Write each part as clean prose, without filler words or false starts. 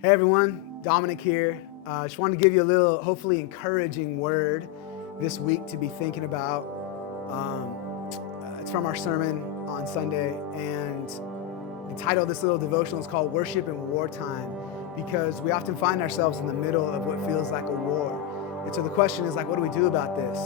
Hey everyone, Dominic here. Just wanted to give you a little, hopefully encouraging word this week to be thinking about. It's from our sermon on Sunday, and the title of this little devotional is called Worship in Wartime, because we often find ourselves in the middle of what feels like a war. And so the question is what do we do about this?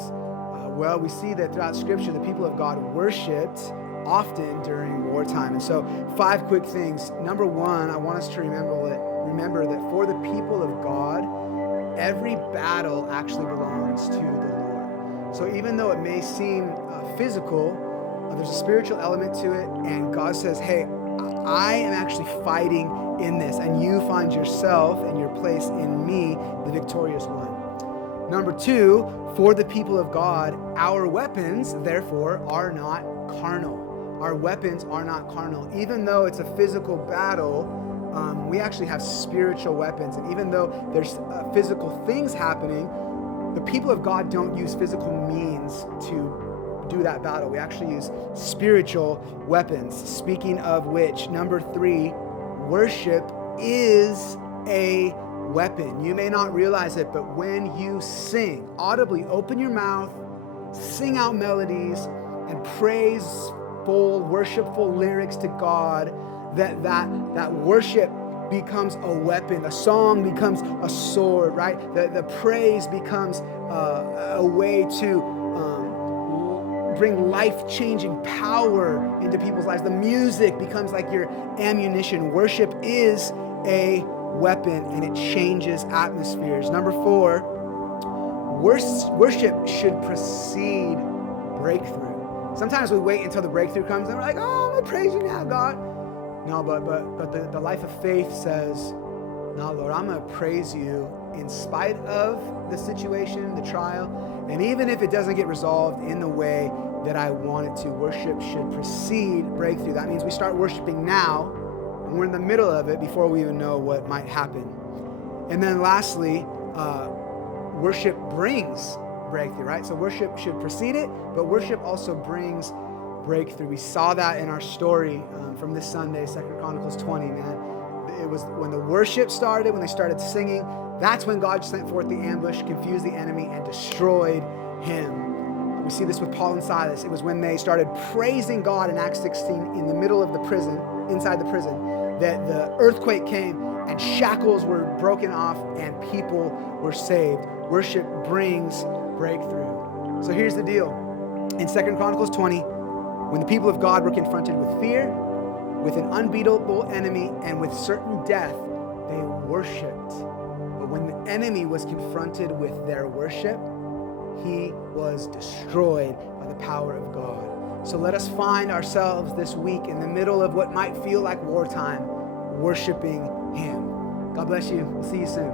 Well, we see that throughout Scripture, the people of God worshiped often during wartime. And so 5 quick things. Number one, I want us to remember that for the people of God, every battle actually belongs to the Lord. So even though it may seem physical, there's a spiritual element to it, and God says, hey, I am actually fighting in this, and you find yourself and your place in me, the victorious one. Number two, for the people of God, our weapons, therefore, are not carnal. Our weapons are not carnal. Even though it's a physical battle, we actually have spiritual weapons. And even though there's physical things happening, the people of God don't use physical means to do that battle. We actually use spiritual weapons. Speaking of which, number 3, worship is a weapon. You may not realize it, but when you sing, audibly open your mouth, sing out melodies, and praiseful, worshipful lyrics to God, that worship becomes a weapon. A song becomes a sword, right? The praise becomes a way to bring life-changing power into people's lives. The music becomes like your ammunition. Worship is a weapon, and it changes atmospheres. Number 4, worship should precede breakthrough. Sometimes we wait until the breakthrough comes and we're like, oh, I'm gonna praise you now, God. No, but the life of faith says, no, Lord, I'm gonna praise you in spite of the situation, the trial, and even if it doesn't get resolved in the way that I want it to. Worship should precede breakthrough. That means we start worshiping now, and we're in the middle of it before we even know what might happen. And then lastly, worship brings breakthrough, right? So worship should precede it, but worship also brings breakthrough. We saw that in our story from this Sunday, 2 Chronicles 20, man. It was when the worship started, when they started singing, that's when God sent forth the ambush, confused the enemy, and destroyed him. We see this with Paul and Silas. It was when they started praising God in Acts 16 in the middle of the prison, inside the prison, that the earthquake came and shackles were broken off and people were saved. Worship brings breakthrough. So here's the deal. In 2 Chronicles 20, when the people of God were confronted with fear, with an unbeatable enemy, and with certain death, they worshiped. But when the enemy was confronted with their worship, he was destroyed by the power of God. So let us find ourselves this week in the middle of what might feel like wartime, worshiping him. God bless you. We'll see you soon.